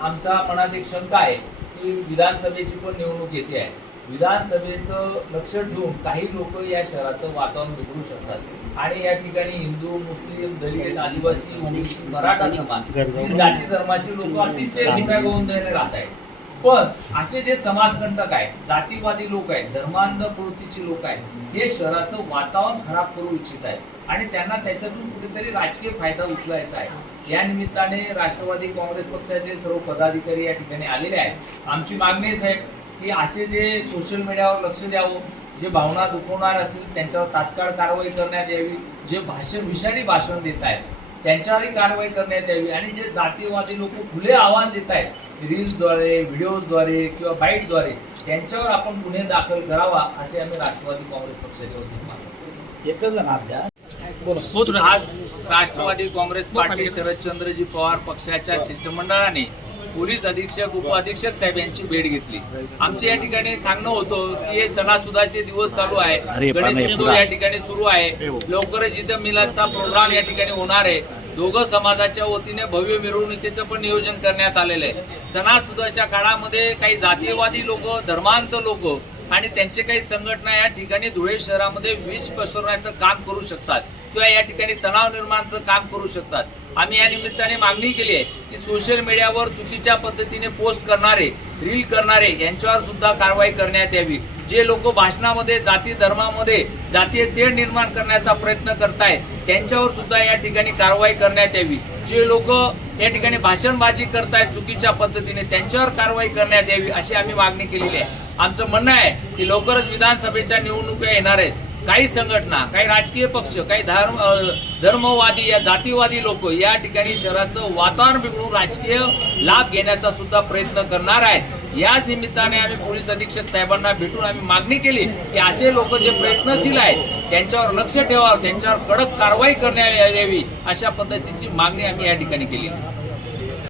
आमच्या मनात एक शंका आहे की विधानसभेची पण निवडणूक येते आहे. विधानसभेचं लक्ष ठेवून काही लोक या शहराचं वातावरण बिघडू शकतात. आणि या ठिकाणी हिंदू मुस्लिम दलित आदिवासी मराठा समाज जाती धर्माची लोक अतिशय राहत आहेत. पण असे जे समाजकंटक आहेत जातीवादी लोक आहेत धर्मांध कृतीचे लोक आहेत हे शहराचं वातावरण खराब करू इच्छित आहेत. आणि त्यांना त्याच्यातून कुठेतरी राजकीय फायदा उचलायचा आहे. या निमित्ताने राष्ट्रवादी काँग्रेस पक्षाचे सर्व पदाधिकारी या ठिकाणी आलेले आहेत. आमची मागणी साहेब की असे जे सोशल मीडियावर लक्ष द्यावं जे भावना दुखवणार असतील त्यांच्यावर तात्काळ कारवाई करण्यात यावी जे भाषण विषारी भाषण देत आहेत त्यांच्यावरही कारवाई करण्यात यावी. आणि जे जातीयवादी लोक खुले आव्हान देत आहेत रील्सद्वारे व्हिडिओजद्वारे किंवा बाईटद्वारे त्यांच्यावर आपण गुन्हे दाखल करावा असे आम्ही राष्ट्रवादी काँग्रेस पक्षाच्या वतीने मागतो. एकच आज राष्ट्रवादी काँग्रेस पार्टी शरदचंद्रजी पवार पक्षाच्या शिष्टमंडळाने पोलीस अधीक्षक उपअधीक्षक साहेब यांची भेट घेतली. आमच्या या ठिकाणी सांगणं होतं की हे सणासुदाचे दिवस चालू आहे. गणेश उत्सव या ठिकाणी सुरू आहे. लवकरच ईद मिलादचा प्रोग्राम या ठिकाणी होणार आहे. दोघं समाजाच्या वतीने भव्य मिरवणुकीचं पण नियोजन करण्यात आलेलं आहे. सणासुदाच्या काळामध्ये काही जातीयवादी लोक धर्मांत लोक आणि त्यांचे काही संघटना या ठिकाणी धुळे शहरामध्ये विष पसरवण्याचं काम करू शकतात किंवा या ठिकाणी तणाव निर्माणचं काम करू शकतात. आम्ही या निमित्ताने मागणी केली आहे की सोशल मीडियावर चुकीच्या पद्धतीने पोस्ट करणारे रील करणारे यांच्यावर सुद्धा कारवाई करण्यात यावी. जे लोक भाषणामध्ये जाती धर्मामध्ये जातीय तेढ निर्माण करण्याचा प्रयत्न करतायत त्यांच्यावर सुद्धा या ठिकाणी कारवाई करण्यात यावी. जे लोक या ठिकाणी भाषणबाजी करतायत चुकीच्या पद्धतीने त्यांच्यावर कारवाई करण्यात यावी अशी आम्ही मागणी केलेली आहे. आमचं म्हणणं आहे की लवकरच विधानसभेच्या निवडणुका येणार आहेत. काही संघटना काही राजकीय पक्ष काही धर्म धर्मवादी या जातीवादी लोक या ठिकाणी शहराचं वातावरण बिघडून राजकीय लाभ घेण्याचा सुद्धा प्रयत्न करणार आहेत. याच निमित्ताने आम्ही पोलीस अधीक्षक साहेबांना भेटून आम्ही मागणी केली की असे लोक जे प्रयत्नशील आहेत त्यांच्यावर लक्ष ठेवावं त्यांच्यावर कडक कारवाई करण्यात यावी अशा पद्धतीची मागणी आम्ही या ठिकाणी केली.